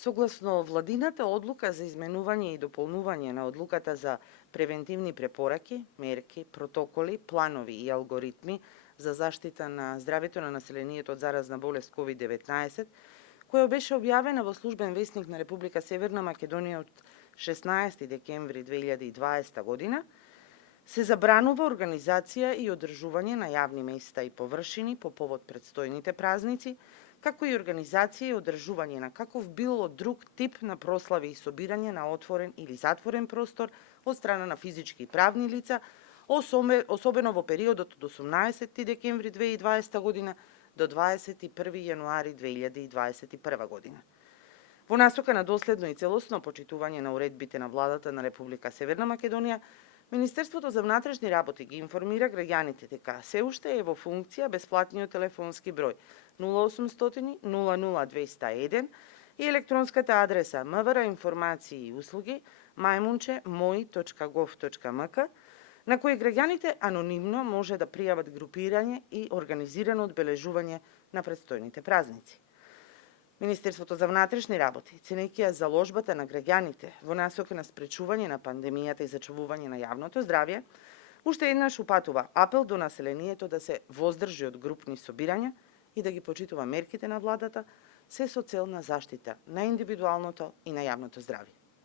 Согласно владината одлука за изменување и дополнување на одлуката за превентивни препораки, мерки, протоколи, планови и алгоритми за заштита на здравјето на населението од заразна болест COVID-19, која беше објавена во Службен весник на Република Северна Македонија од 16 декември 2020 година, се забранува организација и одржување на јавни места и површини по повод предстојните празници, како и организација и одржување на каков било друг тип на прослави и собирање на отворен или затворен простор од страна на физички и правни лица, особено во периодот од 18 декември 2020 година до 21 јануари 2021 година. Во насока на доследно и целосно почитување на уредбите на владата на Република Северна Македонија, Министерството за внатрешни работи ги информира граѓаните дека се уште е во функција бесплатниот телефонски број 0800 00201 и електронската адреса mvra-информации и услуги majmunche.moi.gov.mk, на кој граѓаните анонимно може да пријават групирање и организирано одбележување на предстојните празници. Министерството за внатрешни работи, ценејќи ја заложбата на граѓаните во насока на спречување на пандемијата и зачувување на јавното здравје, уште еднаш упатува апел до населението да се воздржи од групни собирања и да ги почитува мерките на владата, се со цел на заштита на индивидуалното и на јавното здравје.